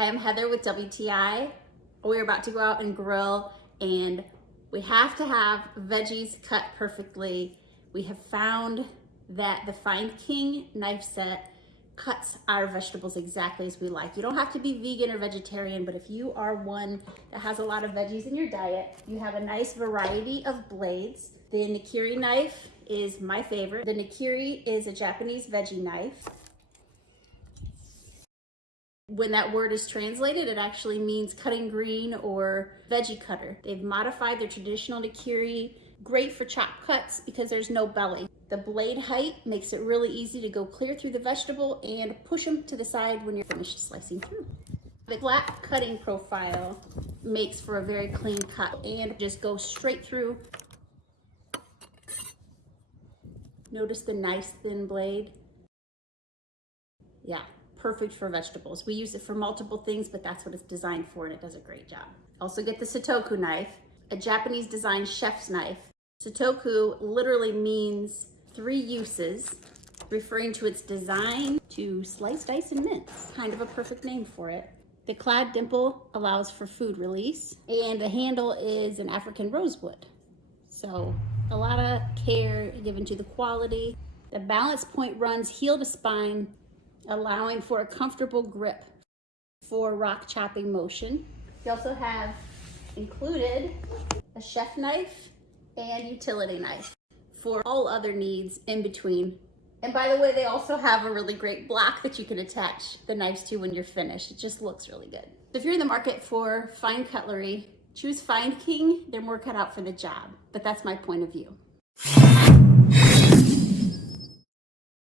I am Heather with WTI. We're about to go out and grill, and we have to have veggies cut perfectly. We have found that the Findking knife set cuts our vegetables exactly as we like. You don't have to be vegan or vegetarian, but if you are one that has a lot of veggies in your diet, you have a nice variety of blades. The Nakiri knife is my favorite. The Nakiri is a Japanese veggie knife. When that word is translated, it actually means cutting green or veggie cutter. They've modified their traditional Nakiri, great for chop cuts because there's no belly. The blade height makes it really easy to go clear through the vegetable and push them to the side when you're finished slicing through. The flat cutting profile makes for a very clean cut and just go straight through. Notice the nice thin blade? Yeah. Perfect for vegetables. We use it for multiple things, but that's what it's designed for, and it does a great job. Also get the Sotoku knife, a Japanese designed chef's knife. Sotoku literally means 3 uses, referring to its design to slice, dice, and mince. Kind of a perfect name for it. The clad dimple allows for food release, and the handle is an African rosewood. So a lot of care given to the quality. The balance point runs heel to spine, allowing for a comfortable grip for rock chopping motion. You also have included a chef knife and utility knife for all other needs in between. And by the way, they also have a really great block that you can attach the knives to when you're finished. It just looks really good. If you're in the market for fine cutlery, choose Findking. They're more cut out for the job, but that's my point of view.